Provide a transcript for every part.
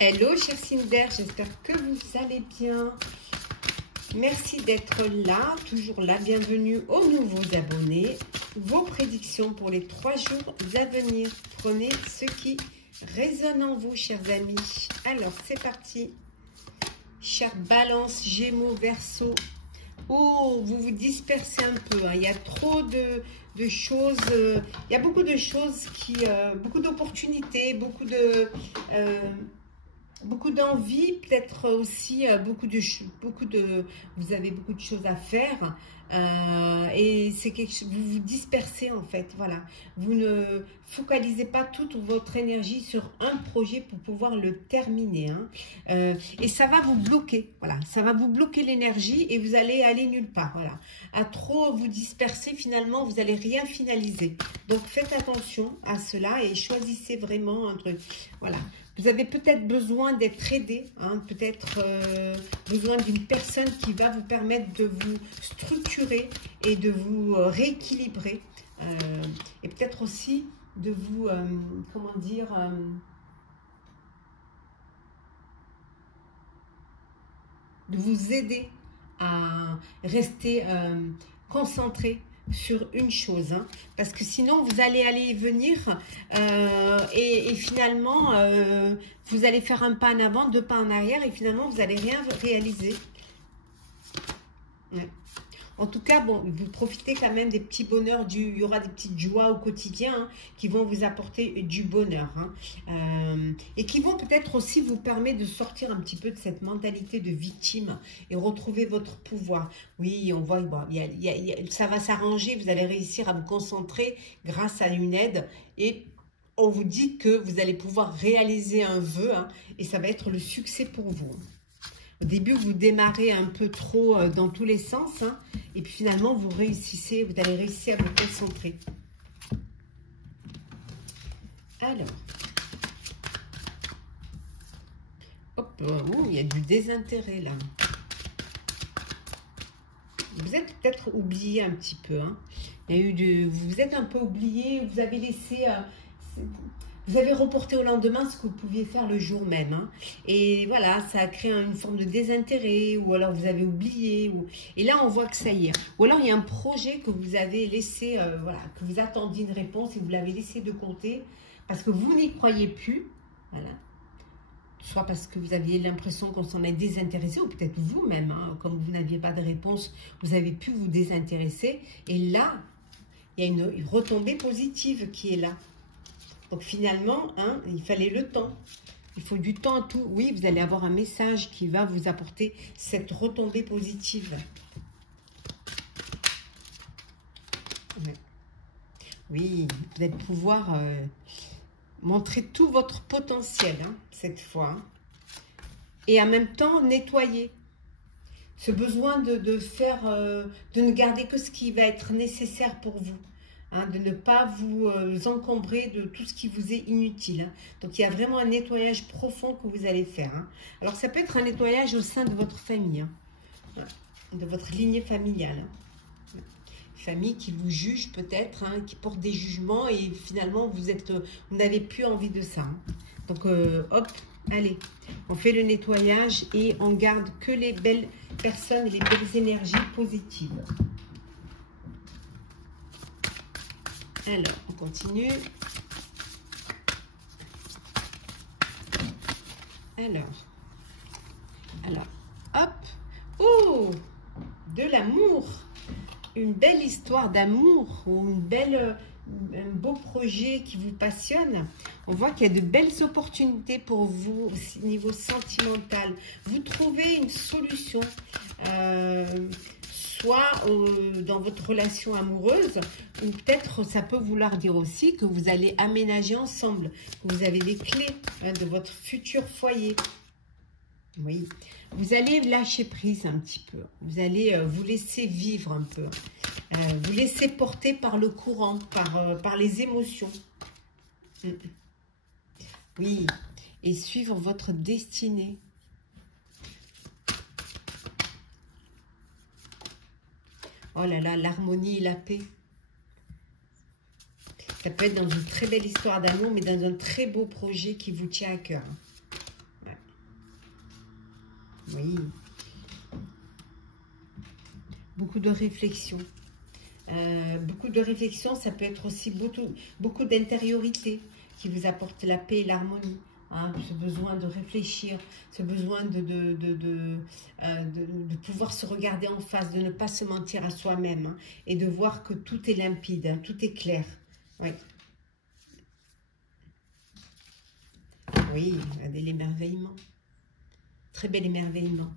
Hello, chère Cinder, j'espère que vous allez bien. Merci d'être là, toujours là. Bienvenue aux nouveaux abonnés. Vos prédictions pour les 3 jours à venir. Prenez ce qui résonne en vous, chers amis. Alors, c'est parti. Chère Balance, Gémeaux, Verseau. Oh, vous vous dispersez un peu. Hein. Il y a trop de choses. Il y a beaucoup de choses beaucoup d'opportunités, beaucoup d'envie, peut-être aussi vous avez beaucoup de choses à faire et c'est vous vous dispersez en fait, voilà. Vous ne focalisez pas toute votre énergie sur un projet pour pouvoir le terminer. Hein. Et ça va vous bloquer, voilà. Ça va vous bloquer l'énergie et vous allez aller nulle part, voilà. À trop vous disperser, finalement, vous n'allez rien finaliser. Donc faites attention à cela et choisissez vraiment un truc, voilà. Vous avez peut-être besoin d'être aidé, hein, peut-être besoin d'une personne qui va vous permettre de vous structurer et de vous rééquilibrer. Et peut-être aussi de vous, comment dire, de vous aider à rester concentré sur une chose, hein, parce que sinon vous allez aller et venir et finalement vous allez faire un pas en avant, 2 pas en arrière et finalement vous n'allez rien réaliser. Ouais. En tout cas, bon, vous profitez quand même des petits bonheurs, il y aura des petites joies au quotidien hein, qui vont vous apporter du bonheur. Hein, et qui vont peut-être aussi vous permettre de sortir un petit peu de cette mentalité de victime et retrouver votre pouvoir. Oui, on voit, bon, ça va s'arranger, vous allez réussir à vous concentrer grâce à une aide et on vous dit que vous allez pouvoir réaliser un vœu hein, et ça va être le succès pour vous. Au début, vous démarrez un peu trop dans tous les sens. Hein, et puis finalement, vous allez réussir à vous concentrer. Alors. Hop, il y a du désintérêt là. Vous êtes peut-être oublié un petit peu. Hein. Il y a eu vous êtes un peu oublié, vous avez laissé... vous avez reporté au lendemain ce que vous pouviez faire le jour même. Hein. Et voilà, ça a créé une forme de désintérêt ou alors vous avez oublié. Et là, on voit que ça y est. Ou alors, il y a un projet que vous avez laissé, voilà, que vous attendiez une réponse et vous l'avez laissé de côté parce que vous n'y croyez plus. Voilà. Soit parce que vous aviez l'impression qu'on s'en est désintéressé ou peut-être vous-même, hein, comme vous n'aviez pas de réponse, vous avez pu vous désintéresser. Et là, il y a une retombée positive qui est là. Donc finalement, hein, il fallait le temps. Il faut du temps à tout. Oui, vous allez avoir un message qui va vous apporter cette retombée positive. Ouais. Oui, vous allez pouvoir montrer tout votre potentiel hein, cette fois. Hein. Et en même temps, nettoyer. Ce besoin de ne garder que ce qui va être nécessaire pour vous. Hein, de ne pas vous encombrer de tout ce qui vous est inutile. Hein. Donc, il y a vraiment un nettoyage profond que vous allez faire. Hein. Alors, ça peut être un nettoyage au sein de votre famille, hein, de votre lignée familiale. Hein. Famille qui vous juge peut-être, hein, qui porte des jugements et finalement, vous n'avez plus envie de ça. Hein. Donc, hop, allez, on fait le nettoyage et on garde que les belles personnes et les belles énergies positives. Alors, on continue. Alors, hop. Oh, de l'amour. Une belle histoire d'amour ou un beau projet qui vous passionne. On voit qu'il y a de belles opportunités pour vous au niveau sentimental. Vous trouvez une solution. Soit dans votre relation amoureuse, ou peut-être ça peut vouloir dire aussi que vous allez aménager ensemble, que vous avez les clés hein, de votre futur foyer. Oui, vous allez lâcher prise un petit peu, vous allez vous laisser vivre un peu, vous laisser porter par le courant, par les émotions. Oui, et suivre votre destinée. Oh là là, l'harmonie et la paix. Ça peut être dans une très belle histoire d'amour, mais dans un très beau projet qui vous tient à cœur. Ouais. Oui. Beaucoup de réflexion. Beaucoup de réflexion, ça peut être aussi beaucoup d'intériorité qui vous apporte la paix et l'harmonie. Hein, ce besoin de réfléchir, ce besoin de pouvoir se regarder en face, de ne pas se mentir à soi-même, hein, et de voir que tout est limpide, hein, tout est clair. Oui. Oui, un bel émerveillement. Très bel émerveillement.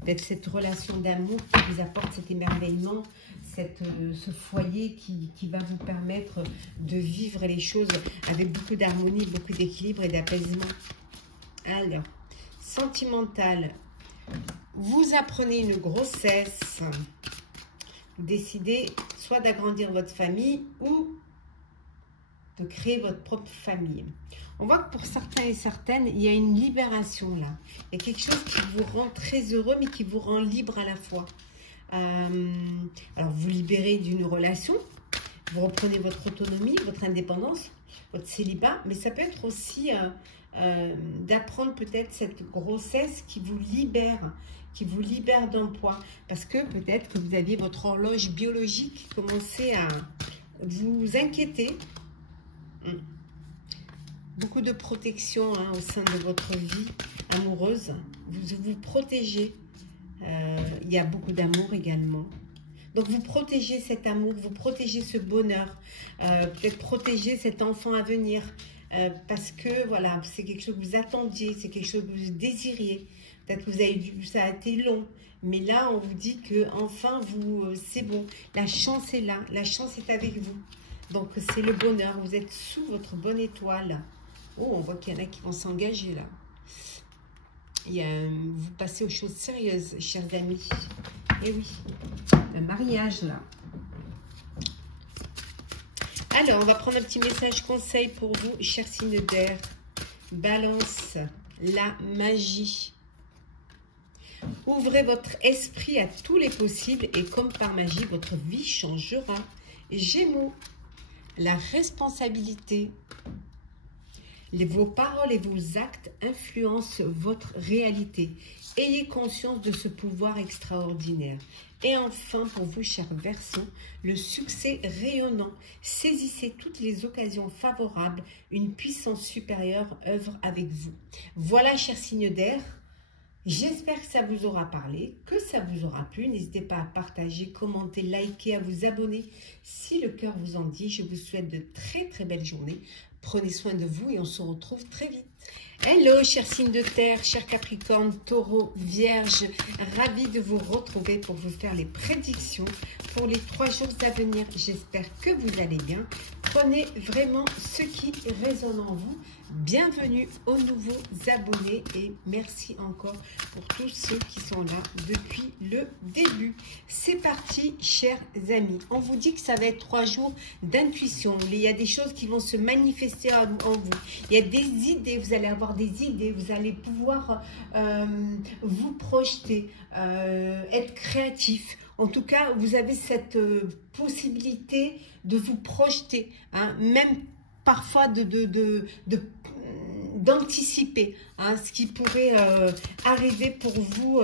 Peut-être cette relation d'amour qui vous apporte cet émerveillement, ce foyer qui va vous permettre de vivre les choses avec beaucoup d'harmonie, beaucoup d'équilibre et d'apaisement. Alors, sentimental, vous apprenez une grossesse, vous décidez soit d'agrandir votre famille ou de créer votre propre famille. On voit que pour certains et certaines, il y a une libération là. Il y a quelque chose qui vous rend très heureux, mais qui vous rend libre à la fois. Alors, vous libérez d'une relation, vous reprenez votre autonomie, votre indépendance, votre célibat, mais ça peut être aussi d'apprendre peut-être cette grossesse qui vous libère d'un poids. Parce que peut-être que vous aviez votre horloge biologique qui commençait à vous inquiéter. Beaucoup de protection, hein, au sein de votre vie amoureuse. Vous vous protégez. Il y a beaucoup d'amour également. Donc, vous protégez cet amour, vous protégez ce bonheur. Peut-être protéger cet enfant à venir. Parce que, voilà, c'est quelque chose que vous attendiez, c'est quelque chose que vous désiriez. Peut-être que vous avez dû, ça a été long. Mais là, on vous dit que enfin, c'est bon. La chance est là, la chance est avec vous. Donc, c'est le bonheur. Vous êtes sous votre bonne étoile. Oh, on voit qu'il y en a qui vont s'engager là. Vous passez aux choses sérieuses, chers amis. Et oui, le mariage là. Alors, on va prendre un petit message conseil pour vous, chers signes d'air. Balance, la magie. Ouvrez votre esprit à tous les possibles et comme par magie, votre vie changera. Gémeaux, la responsabilité. Vos paroles et vos actes influencent votre réalité. Ayez conscience de ce pouvoir extraordinaire. Et enfin, pour vous, chers Verseaux, le succès rayonnant. Saisissez toutes les occasions favorables. Une puissance supérieure œuvre avec vous. Voilà, chers signes d'air. J'espère que ça vous aura parlé, que ça vous aura plu. N'hésitez pas à partager, commenter, liker, à vous abonner si le cœur vous en dit. Je vous souhaite de très très belles journées. Prenez soin de vous et on se retrouve très vite. Hello, chers signes de terre, chers Capricorne, Taureau, Vierge. Ravi de vous retrouver pour vous faire les prédictions pour les 3 jours à venir. J'espère que vous allez bien. Prenez vraiment ce qui résonne en vous. Bienvenue aux nouveaux abonnés et merci encore pour tous ceux qui sont là depuis le début. C'est parti, chers amis. On vous dit que ça va être 3 jours d'intuition. Il y a des choses qui vont se manifester en vous. Il y a des idées, vous allez avoir des idées, vous allez pouvoir vous projeter, être créatif. En tout cas, vous avez cette possibilité de vous projeter, hein, même parfois d'anticiper, hein, ce qui pourrait arriver pour vous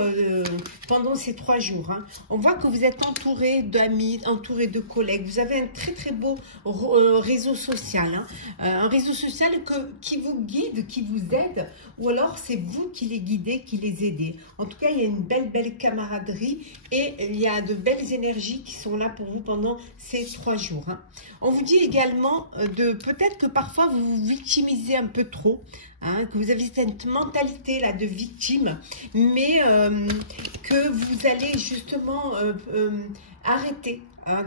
pendant ces 3 jours. Hein. On voit que vous êtes entouré d'amis, entouré de collègues. Vous avez un très très beau réseau social, hein. Un réseau social qui vous guide, qui vous aide, ou alors c'est vous qui les guidez, qui les aidez. En tout cas, il y a une belle camaraderie et il y a de belles énergies qui sont là pour vous pendant ces 3 jours. Hein. On vous dit également peut-être que parfois vous vous victimisez un peu trop, hein, que vous avez cette mentalité là de victime, mais que vous allez justement arrêter, hein,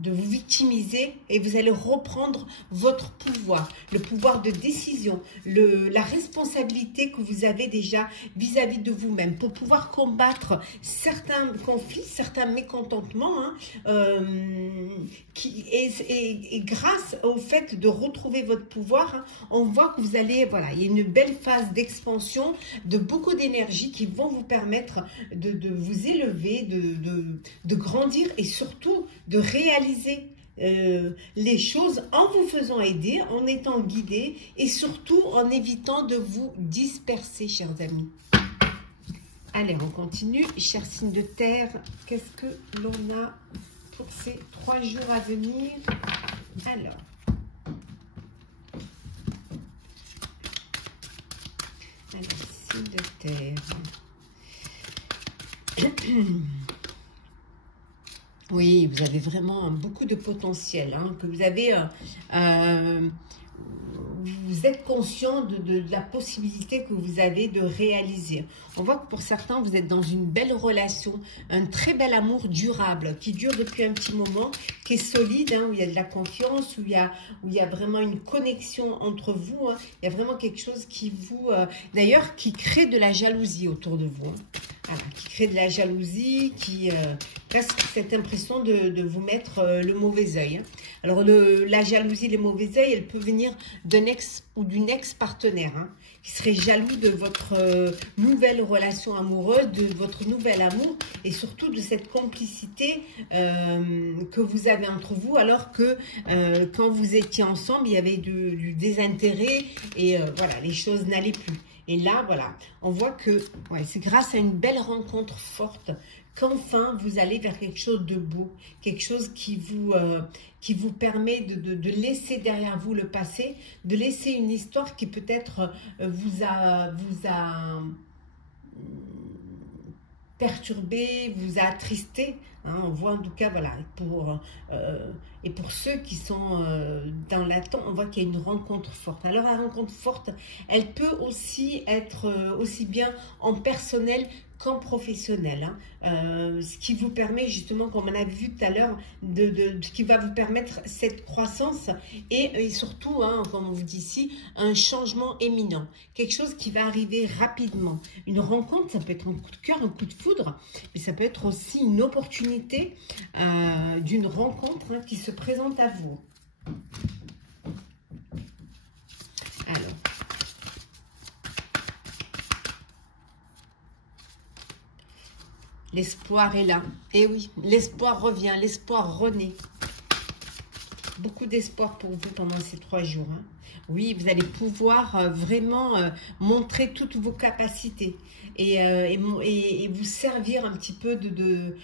de vous victimiser et vous allez reprendre votre pouvoir, le pouvoir de décision, la responsabilité que vous avez déjà vis-à-vis de vous-même pour pouvoir combattre certains conflits, certains mécontentements, hein, et grâce au fait de retrouver votre pouvoir, hein, on voit que vous allez, voilà, il y a une belle phase d'expansion, de beaucoup d'énergie qui vont vous permettre de vous élever, de grandir et surtout de réaliser les choses en vous faisant aider, en étant guidé et surtout en évitant de vous disperser, chers amis. Allez, on continue. Chers signes de terre, qu'est-ce que l'on a pour ces 3 jours à venir? Alors, signes de terre. Oui, vous avez vraiment beaucoup de potentiel, hein, que vous avez... vous êtes conscient de la possibilité que vous avez de réaliser. On voit que pour certains, vous êtes dans une belle relation, un très bel amour durable, qui dure depuis un petit moment, qui est solide, hein, où il y a de la confiance, où il y a vraiment une connexion entre vous. Hein. Il y a vraiment quelque chose qui vous... d'ailleurs, qui crée de la jalousie autour de vous. Hein. Voilà, qui crée de la jalousie, qui presque cette impression de vous mettre le mauvais œil. Hein. Alors, la jalousie, les mauvais œils, elle peut venir d'un ex ou d'une ex-partenaire, hein, qui serait jaloux de votre nouvelle relation amoureuse, de votre nouvel amour et surtout de cette complicité que vous avez entre vous, alors que quand vous étiez ensemble, il y avait du désintérêt et voilà, les choses n'allaient plus. Et là, voilà, on voit que ouais, c'est grâce à une belle rencontre forte qu'enfin vous allez vers quelque chose de beau, quelque chose qui vous permet de laisser derrière vous le passé, de laisser une histoire qui peut-être vous a perturbé, vous a attristé. Hein, on voit en tout cas, voilà, et pour ceux qui sont dans l'attente, on voit qu'il y a une rencontre forte. Alors la rencontre forte, elle peut aussi être aussi bien en personnel qu'en professionnel, hein. Ce qui vous permet justement, comme on a vu tout à l'heure, qui va vous permettre cette croissance et surtout, hein, comme on vous dit ici, un changement éminent, quelque chose qui va arriver rapidement. Une rencontre, ça peut être un coup de cœur, un coup de foudre, mais ça peut être aussi une opportunité d'une rencontre, hein, qui se présente à vous. Alors, l'espoir est là. Et oui, l'espoir revient, l'espoir renaît. Beaucoup d'espoir pour vous pendant ces 3 jours. Hein. Oui, vous allez pouvoir vraiment montrer toutes vos capacités et vous servir un petit peu de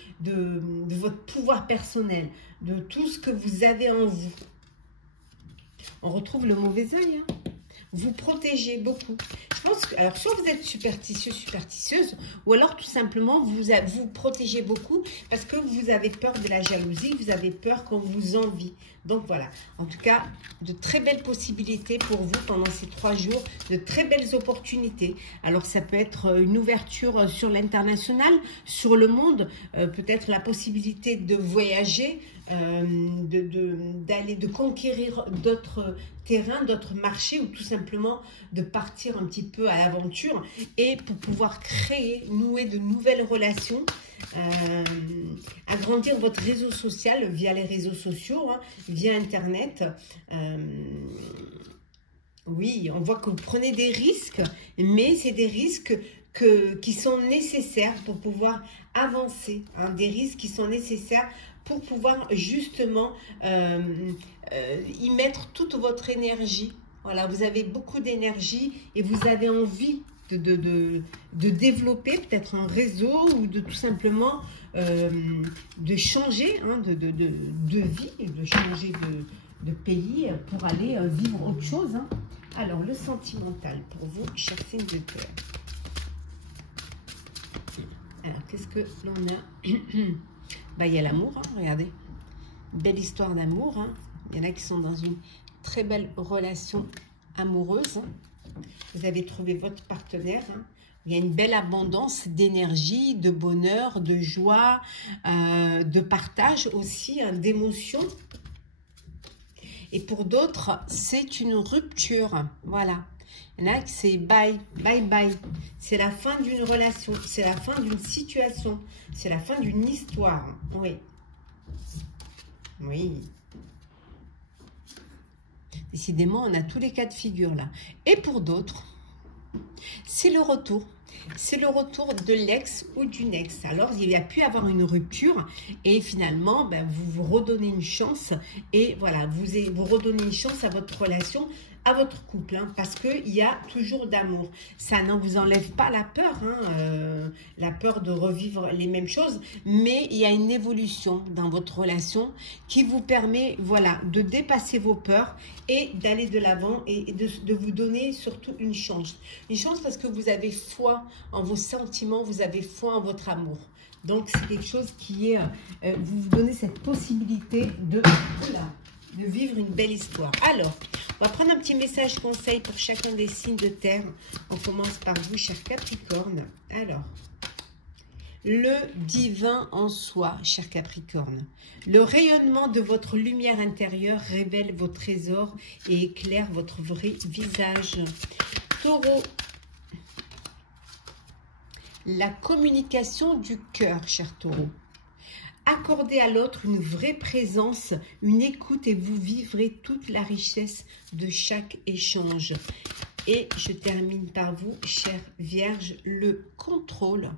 votre pouvoir personnel, de tout ce que vous avez en vous. On retrouve le mauvais œil, hein. Vous protégez beaucoup. Je pense que, alors, soit vous êtes superstitieux, superstitieuse, ou alors tout simplement vous protégez beaucoup parce que vous avez peur de la jalousie, vous avez peur qu'on vous envie. Donc voilà, en tout cas, de très belles possibilités pour vous pendant ces 3 jours, de très belles opportunités. Alors ça peut être une ouverture sur l'international, sur le monde, peut-être la possibilité de voyager, de conquérir d'autres terrains, d'autres marchés, ou tout simplement de partir un petit peu à l'aventure et pour pouvoir créer, nouer de nouvelles relations, agrandir votre réseau social via les réseaux sociaux, hein, via Internet. Oui, on voit que vous prenez des risques, mais c'est des risques qui sont nécessaires pour pouvoir avancer, hein, des risques qui sont nécessaires pour pouvoir justement y mettre toute votre énergie. Voilà, vous avez beaucoup d'énergie et vous avez envie de développer peut-être un réseau ou de tout simplement de changer, hein, de vie, de changer de pays pour aller vivre autre chose. Hein. Alors, le sentimental pour vous, chers signes de terre. Alors, qu'est-ce que l'on a? Bah, il y a l'amour, hein, regardez. Belle histoire d'amour. Hein. Il y en a qui sont dans une très belle relation amoureuse. Hein. Vous avez trouvé votre partenaire. Hein. Il y a une belle abondance d'énergie, de bonheur, de joie, de partage aussi, hein, d'émotions. Et pour d'autres, c'est une rupture. Voilà. Il y en a qui c'est bye, bye, bye. C'est la fin d'une relation, c'est la fin d'une situation, c'est la fin d'une histoire. Oui. Oui. Décidément, on a tous les cas de figure là. Et pour d'autres, c'est le retour. c'est le retour de l'ex ou d'une ex. Alors, il y a pu avoir une rupture et finalement, ben, vous vous redonnez une chance et voilà, vous redonnez une chance à votre relation, à votre couple, hein, parce qu'il y a toujours d'amour. Ça ne vous enlève pas la peur, hein, la peur de revivre les mêmes choses, mais il y a une évolution dans votre relation qui vous permet, voilà, de dépasser vos peurs et d'aller de l'avant et de vous donner surtout une chance. Une chance parce que vous avez foi en vos sentiments, vous avez foi en votre amour. Donc, c'est quelque chose qui est, vous vous donnez cette possibilité de vivre une belle histoire. Alors, on va prendre un petit message conseil pour chacun des signes de terre. On commence par vous, cher Capricorne. Alors, le divin en soi, cher Capricorne. Le rayonnement de votre lumière intérieure révèle vos trésors et éclaire votre vrai visage. Taureau, la communication du cœur, cher Taureau. Accordez à l'autre une vraie présence, une écoute et vous vivrez toute la richesse de chaque échange. Et je termine par vous, chère Vierge, le contrôle.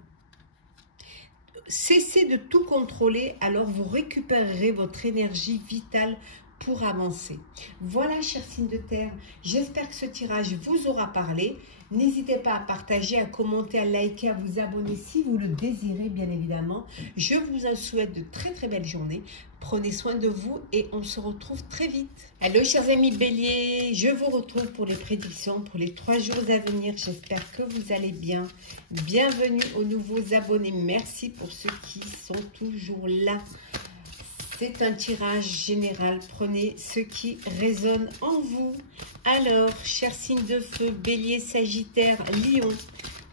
Cessez de tout contrôler, alors vous récupérerez votre énergie vitale pour avancer. Voilà, chers signes de terre, j'espère que ce tirage vous aura parlé. N'hésitez pas à partager, à commenter, à liker, à vous abonner si vous le désirez, bien évidemment. Je vous souhaite de très très belles journées. Prenez soin de vous et on se retrouve très vite. Hello, chers amis béliers, je vous retrouve pour les prédictions pour les 3 jours à venir. J'espère que vous allez bien. Bienvenue aux nouveaux abonnés. Merci pour ceux qui sont toujours là. C'est un tirage général. Prenez ce qui résonne en vous. Alors, chers signes de feu, bélier, sagittaire, lion,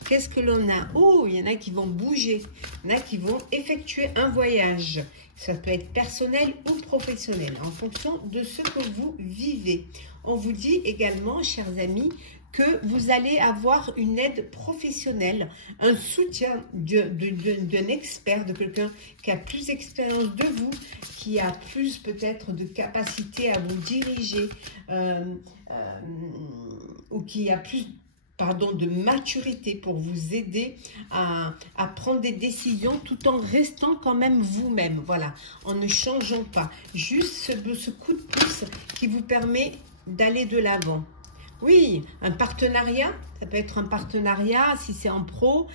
qu'est-ce que l'on a? Oh, il y en a qui vont bouger. Il y en a qui vont effectuer un voyage. Ça peut être personnel ou professionnel, en fonction de ce que vous vivez. On vous dit également, chers amis, que vous allez avoir une aide professionnelle, un soutien d'un expert, de quelqu'un qui a plus d'expérience de vous, qui a plus peut-être de capacité à vous diriger, ou qui a plus de maturité pour vous aider à prendre des décisions tout en restant quand même vous-même. Voilà, en ne changeant pas. Juste ce coup de pouce qui vous permet d'aller de l'avant. Oui, un partenariat, ça peut être un partenariat si c'est en pro,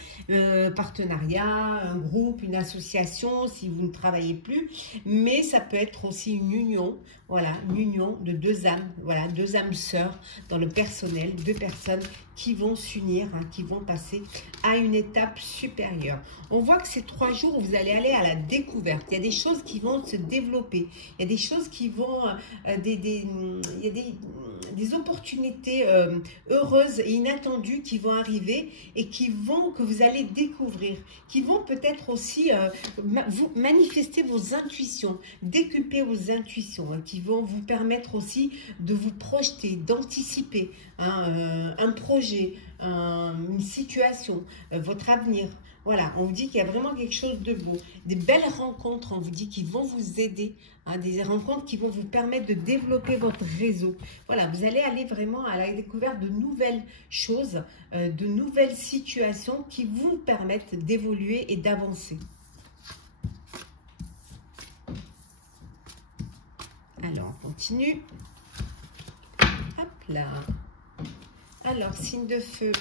partenariat, un groupe, une association si vous ne travaillez plus, mais ça peut être aussi une union, voilà, une union de 2 âmes, voilà, 2 âmes sœurs dans le personnel, 2 personnes qui vont s'unir, hein, qui vont passer à une étape supérieure. On voit que ces 3 jours, vous allez aller à la découverte. Il y a des choses qui vont se développer. Il y a des choses qui vont, il y a des opportunités heureuses et inattendues qui vont arriver et que vous allez découvrir, qui vont peut-être aussi vous manifester vos intuitions, décupler vos intuitions, hein, qui vont vous permettre aussi de vous projeter, d'anticiper, hein, un projet, une situation, votre avenir. Voilà, on vous dit qu'il y a vraiment quelque chose de beau. Des belles rencontres, on vous dit, qui vont vous aider. Hein, des rencontres qui vont vous permettre de développer votre réseau. Voilà, vous allez aller vraiment à la découverte de nouvelles choses, de nouvelles situations qui vous permettent d'évoluer et d'avancer. Alors, on continue. Hop là. Alors, signe de feu.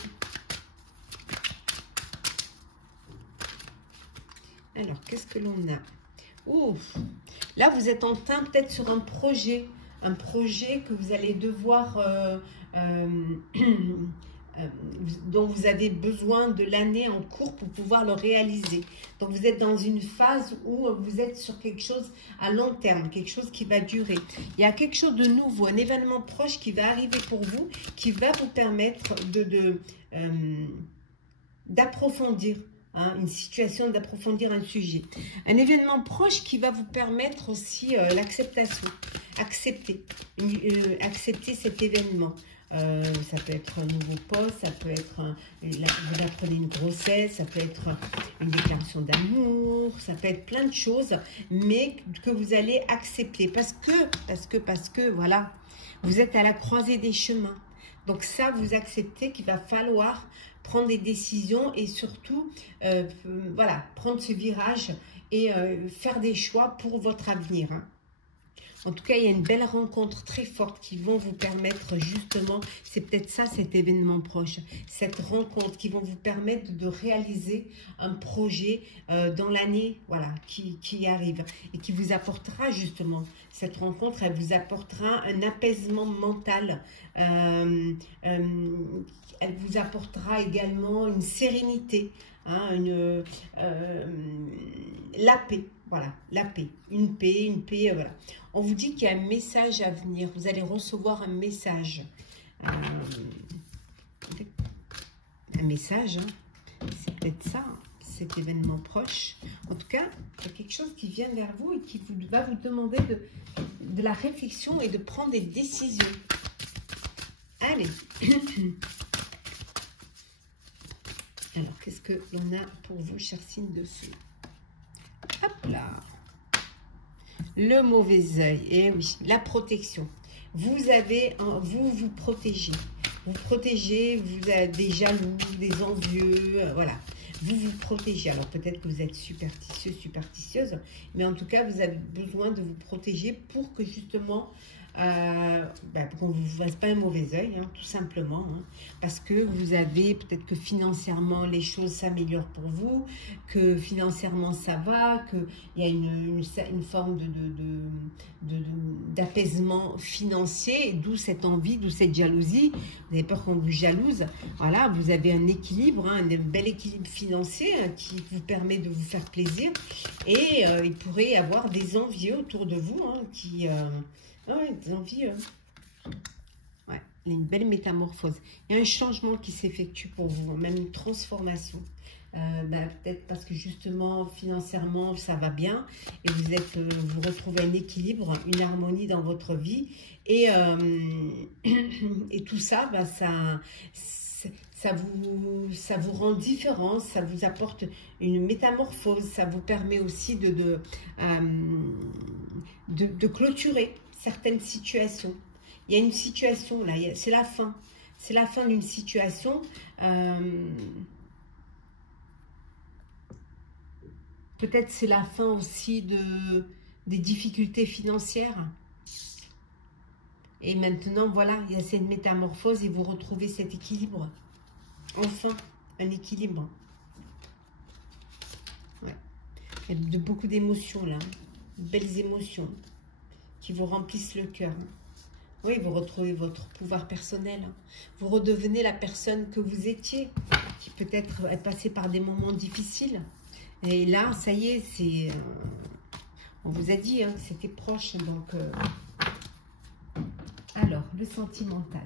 Alors, qu'est-ce que l'on a? Ouf, là, vous êtes en train peut-être sur un projet que vous allez devoir, dont vous avez besoin de l'année en cours pour pouvoir le réaliser. Donc, vous êtes dans une phase où vous êtes sur quelque chose à long terme, quelque chose qui va durer. Il y a quelque chose de nouveau, un événement proche qui va arriver pour vous, qui va vous permettre d'approfondir. Hein, une situation, d'approfondir un sujet. Un événement proche qui va vous permettre aussi l'acceptation. Accepter cet événement. Ça peut être un nouveau poste, ça peut être, vous apprenez une grossesse, ça peut être une déclaration d'amour, ça peut être plein de choses, mais que vous allez accepter. Parce que, voilà, vous êtes à la croisée des chemins. Donc ça, vous acceptez qu'il va falloir prendre des décisions et surtout, voilà, prendre ce virage et faire des choix pour votre avenir. Hein. En tout cas, il y a une belle rencontre très forte qui vont vous permettre justement, c'est peut-être ça cet événement proche, cette rencontre qui vont vous permettre de réaliser un projet dans l'année voilà, qui arrive et qui vous apportera justement, cette rencontre, elle vous apportera un apaisement mental, elle vous apportera également une sérénité, hein, la paix. Voilà, la paix, une paix, voilà. On vous dit qu'il y a un message à venir. Vous allez recevoir un message. Un message, hein. C'est peut-être ça, cet événement proche. En tout cas, il y a quelque chose qui vient vers vous et qui va vous demander de la réflexion et de prendre des décisions. Allez. Alors, qu'est-ce que l'on a pour vous, chers signes de feu? Hop là, le mauvais œil, et oui, la protection. Vous avez, vous protégez. Vous protégez, vous avez des jaloux, des envieux, voilà. Vous vous protégez. Alors peut-être que vous êtes superstitieux, superstitieuse, mais en tout cas, vous avez besoin de vous protéger pour que justement, pour qu'on ne vous fasse pas un mauvais œil, hein, tout simplement. Hein, parce que vous avez, peut-être que financièrement, les choses s'améliorent pour vous, que financièrement, ça va, qu'il y a une forme d'apaisement financier, d'où cette envie, d'où cette jalousie. Vous avez peur qu'on vous jalouse. Voilà, vous avez un équilibre, hein, un bel équilibre financier hein, qui vous permet de vous faire plaisir. Et il pourrait y avoir des envieux autour de vous hein, qui... ouais, des envies. Ouais, il y a une belle métamorphose. Il y a un changement qui s'effectue pour vous, même une transformation. Peut-être parce que justement, financièrement, ça va bien et vous retrouvez un équilibre, une harmonie dans votre vie. Et tout ça, ça vous rend différent, ça vous apporte une métamorphose, ça vous permet aussi de clôturer certaines situations. Il y a une situation là, c'est la fin. C'est la fin d'une situation. Peut-être c'est la fin aussi des difficultés financières. Et maintenant, voilà, il y a cette métamorphose et vous retrouvez cet équilibre. Enfin, un équilibre. Ouais. Il y a beaucoup d'émotions là. Belles émotions qui vous remplissent le cœur. Oui, vous retrouvez votre pouvoir personnel. Vous redevenez la personne que vous étiez, qui peut-être est passée par des moments difficiles. Et là, ça y est, c'est... on vous a dit, hein, c'était proche. Donc, alors, le sentimental.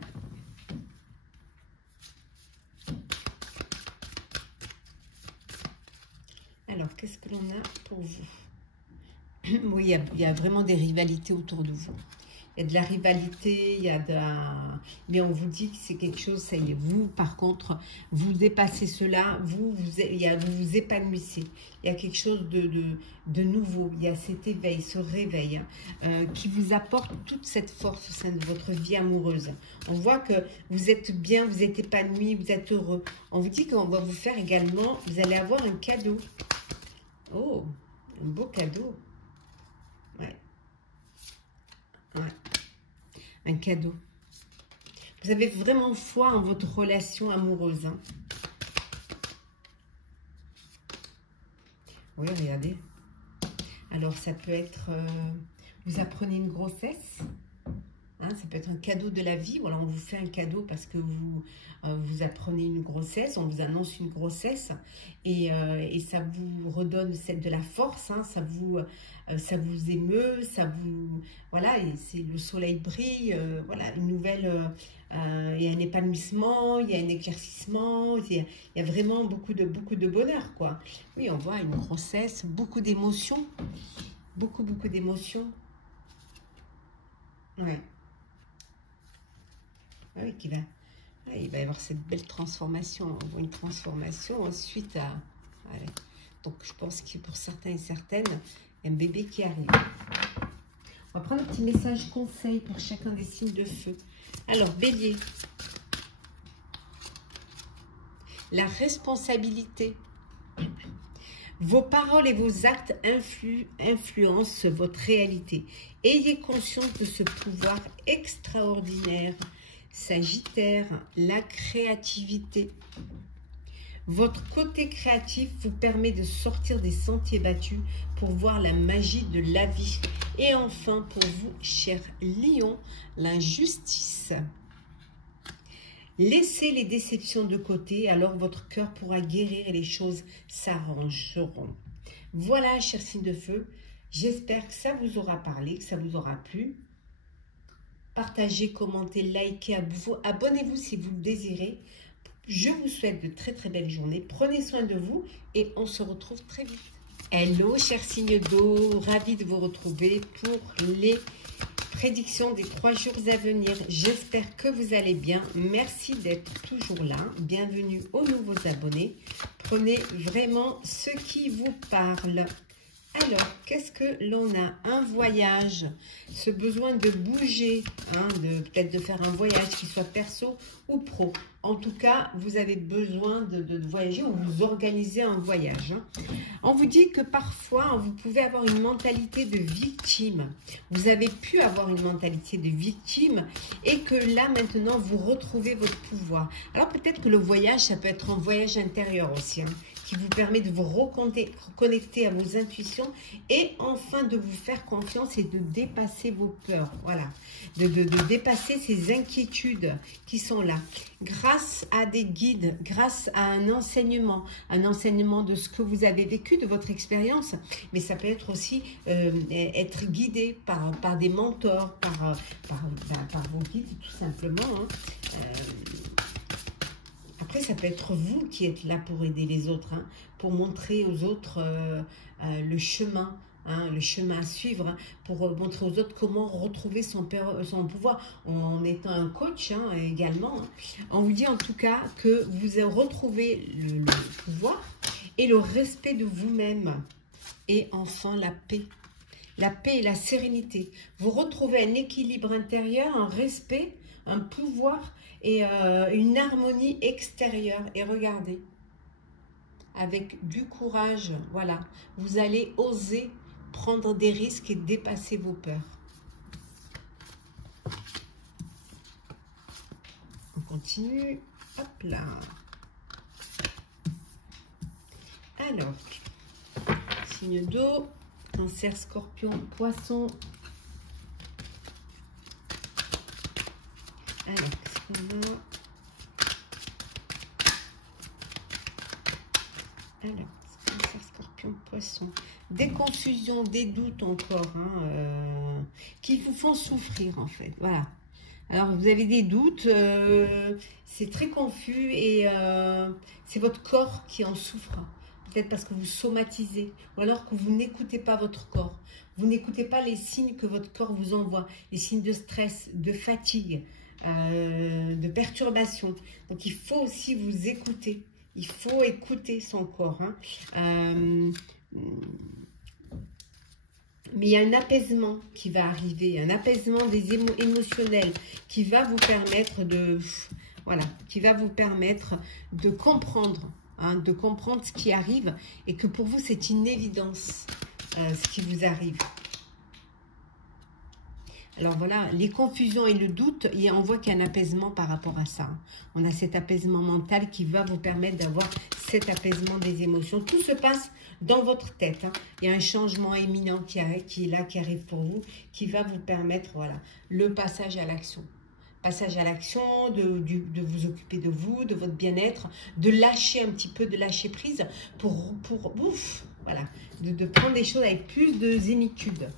Alors, qu'est-ce que l'on a pour vous? Oui, il y a vraiment des rivalités autour de vous. Il y a de la rivalité, il y a de la... Mais on vous dit que c'est quelque chose, ça y est. Vous, par contre, vous dépassez cela, vous vous épanouissez. Il y a quelque chose de nouveau. Il y a cet éveil, ce réveil qui vous apporte toute cette force au sein de votre vie amoureuse. On voit que vous êtes bien, vous êtes épanoui, vous êtes heureux. On vous dit qu'on va vous faire également, vous allez avoir un cadeau. Oh, un beau cadeau. Ouais. Ouais. Un cadeau. Vous avez vraiment foi en votre relation amoureuse. Hein. Oui, regardez. Alors, ça peut être... vous apprenez une grossesse. Hein, ça peut être un cadeau de la vie. Voilà, on vous fait un cadeau parce que vous apprenez une grossesse. On vous annonce une grossesse. Et ça vous redonne de la force. Hein, ça vous émeut. Ça vous... Voilà, et le soleil brille. Voilà, une nouvelle... il y a un épanouissement, il y a un éclaircissement. Il y a vraiment beaucoup de bonheur, quoi. Oui, on voit une grossesse, beaucoup d'émotions. Beaucoup d'émotions. Ouais. Ah oui, il va y avoir cette belle transformation. On voit une transformation ensuite à... Ouais. Donc, je pense que pour certains et certaines, il y a un bébé qui arrive. On va prendre un petit message conseil pour chacun des signes de feu. Alors, Bélier. la responsabilité. Vos paroles et vos actes influencent votre réalité. Ayez conscience de ce pouvoir extraordinaire. Sagittaire, la créativité. Votre côté créatif vous permet de sortir des sentiers battus pour voir la magie de la vie. Et enfin, pour vous, cher Lion, la justice. Laissez les déceptions de côté, alors votre cœur pourra guérir et les choses s'arrangeront. Voilà, chers signes de feu, j'espère que ça vous aura parlé, que ça vous aura plu. Partagez, commentez, likez, abonnez-vous si vous le désirez. Je vous souhaite de très très belles journées. Prenez soin de vous et on se retrouve très vite. Hello, chers signes d'eau, ravi de vous retrouver pour les prédictions des 3 jours à venir. J'espère que vous allez bien. Merci d'être toujours là. Bienvenue aux nouveaux abonnés. Prenez vraiment ce qui vous parle. Alors, qu'est-ce que l'on a? Un voyage, ce besoin de bouger, hein, peut-être de faire un voyage qui soit perso ou pro. En tout cas, vous avez besoin de voyager ou vous organisez un voyage. Hein. On vous dit que parfois, vous pouvez avoir une mentalité de victime. Vous avez pu avoir une mentalité de victime et que là, maintenant, vous retrouvez votre pouvoir. Alors, peut-être que le voyage, ça peut être un voyage intérieur aussi, hein, qui vous permet de vous reconnecter à vos intuitions et enfin de vous faire confiance et de dépasser vos peurs. Voilà, de dépasser ces inquiétudes qui sont là. Grâce à des guides, grâce à un enseignement de ce que vous avez vécu, de votre expérience, mais ça peut être aussi être guidé par des mentors, par vos guides tout simplement. Hein. Après, ça peut être vous qui êtes là pour aider les autres, hein, pour montrer aux autres le chemin. Hein, le chemin à suivre, hein, pour montrer aux autres comment retrouver son pouvoir en étant un coach hein, également. Hein. On vous dit en tout cas que vous avez retrouvé le pouvoir et le respect de vous-même. Et enfin la paix. La paix et la sérénité. Vous retrouvez un équilibre intérieur, un respect, un pouvoir et une harmonie extérieure. Et regardez, avec du courage, voilà, vous allez oser prendre des risques et dépasser vos peurs. On continue. Hop là. Alors, signe d'eau, Cancer, Scorpion, Poisson. Alors, qu'est-ce qu'on a? Alors, Cancer, Scorpion, Poisson. Des confusions, des doutes encore, hein, qui vous font souffrir en fait. Voilà. Alors, vous avez des doutes, c'est très confus et c'est votre corps qui en souffre. Peut-être parce que vous somatisez ou alors que vous n'écoutez pas votre corps. Vous n'écoutez pas les signes que votre corps vous envoie, les signes de stress, de fatigue, de perturbation. Donc, il faut aussi vous écouter. Il faut écouter son corps. Hein. Mais il y a un apaisement qui va arriver, un apaisement des émotionnels qui va vous permettre de, voilà, qui va vous permettre de comprendre, hein, de comprendre ce qui arrive et que pour vous c'est une évidence ce qui vous arrive. Alors voilà, les confusions et le doute, on voit qu'il y a un apaisement par rapport à ça. On a cet apaisement mental qui va vous permettre d'avoir cet apaisement des émotions. Tout se passe dans votre tête. Hein. Il y a un changement éminent qui arrive pour vous, qui va vous permettre, voilà, le passage à l'action. Passage à l'action, de vous occuper de vous, de votre bien-être, de lâcher un petit peu, de lâcher prise pour ouf, voilà, de prendre des choses avec plus de zénitude.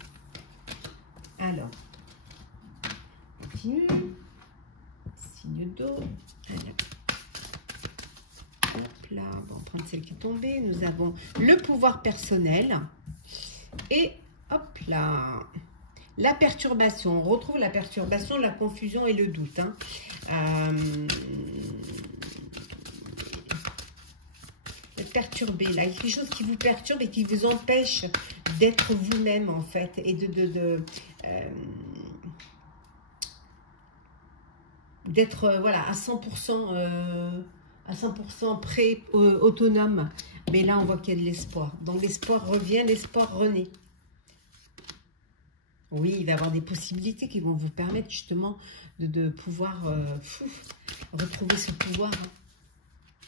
Alors, continue. Signe d'eau. Hop là, on va prendre celle qui est tombée. Nous avons le pouvoir personnel. Et hop là. La perturbation. On retrouve la perturbation, la confusion et le doute. Hein. Perturbé, là. Il y a quelque chose qui vous perturbe et qui vous empêche d'être vous-même, en fait. Et d'être voilà, à 100% à 100% prêt, autonome. Mais là, on voit qu'il y a de l'espoir. Donc, l'espoir revient, l'espoir renaît. Oui, il va y avoir des possibilités qui vont vous permettre justement de pouvoir retrouver ce pouvoir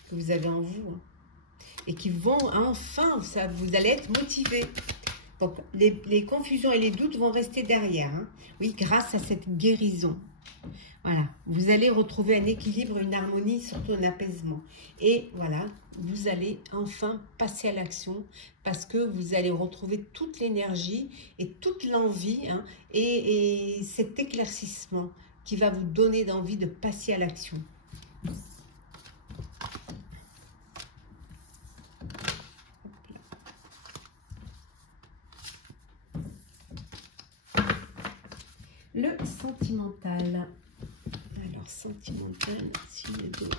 que vous avez en vous. Et qui vont enfin, vous allez être motivé. Donc, les confusions et les doutes vont rester derrière. Oui, grâce à cette guérison. Voilà, vous allez retrouver un équilibre, une harmonie, surtout un apaisement. Et voilà, vous allez enfin passer à l'action parce que vous allez retrouver toute l'énergie et toute l'envie et cet éclaircissement qui va vous donner d'envie de passer à l'action. Le sentimental. Alors, sentimental, signe d'eau.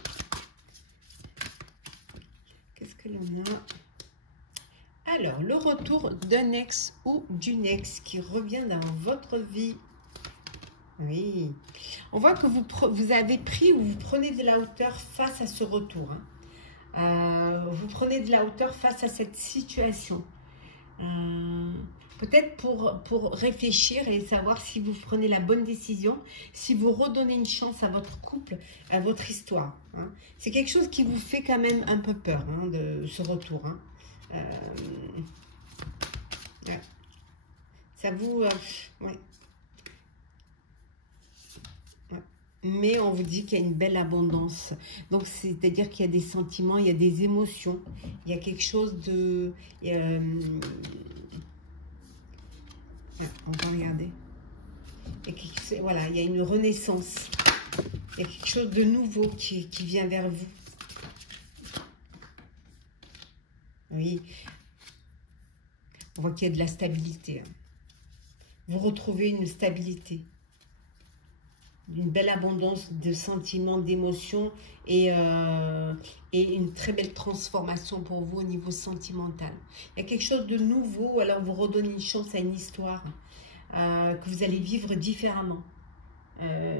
Qu'est-ce que l'on a? Alors, le retour d'un ex ou d'une ex qui revient dans votre vie. Oui. On voit que vous avez pris ou vous prenez de la hauteur face à ce retour. Vous prenez de la hauteur face à cette situation. Peut-être pour réfléchir et savoir si vous prenez la bonne décision, si vous redonnez une chance à votre couple, à votre histoire. C'est quelque chose qui vous fait quand même un peu peur de ce retour. Ouais. Ça vous... ouais. Mais on vous dit qu'il y a une belle abondance. Donc, c'est-à-dire qu'il y a des sentiments, il y a des émotions. Il y a quelque chose de... ouais, on va regarder. Et voilà, il y a une renaissance. Il y a quelque chose de nouveau qui vient vers vous. Oui. On voit qu'il y a de la stabilité. Vous retrouvez une stabilité. Une belle abondance de sentiments, d'émotions et une très belle transformation pour vous au niveau sentimental. Il y a quelque chose de nouveau, alors vous redonnez une chance à une histoire que vous allez vivre différemment.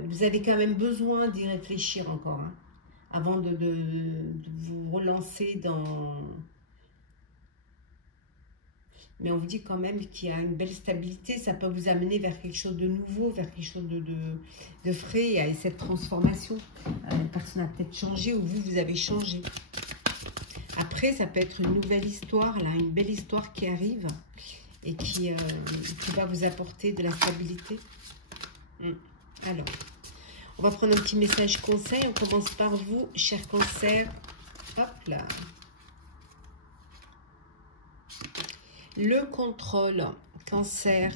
Vous avez quand même besoin d'y réfléchir encore avant de vous relancer dans... Mais on vous dit quand même qu'il y a une belle stabilité. Ça peut vous amener vers quelque chose de nouveau, vers quelque chose de frais. Et cette transformation. La personne a peut-être changé ou vous avez changé. Après, ça peut être une nouvelle histoire, là, une belle histoire qui arrive et qui va vous apporter de la stabilité. Alors, on va prendre un petit message conseil. On commence par vous, cher cancer. Hop là. Le contrôle, cancer,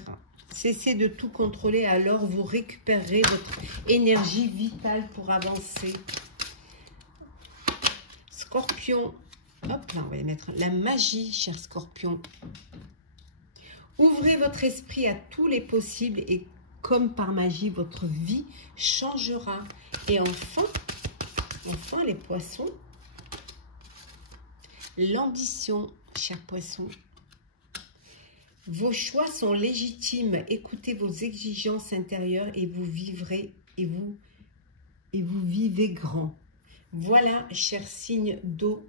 cessez de tout contrôler, alors vous récupérez votre énergie vitale pour avancer. Scorpion, hop là, on va y mettre la magie, cher Scorpion. Ouvrez votre esprit à tous les possibles et comme par magie, votre vie changera. Et enfin les poissons, l'ambition, cher poisson. Vos choix sont légitimes. Écoutez vos exigences intérieures et vous vivrez et vous vivez grand. Voilà, chers signes d'eau.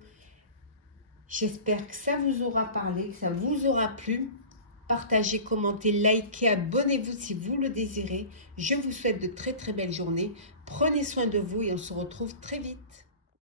J'espère que ça vous aura parlé, que ça vous aura plu. Partagez, commentez, likez, abonnez-vous si vous le désirez. Je vous souhaite de très très belles journées. Prenez soin de vous et on se retrouve très vite.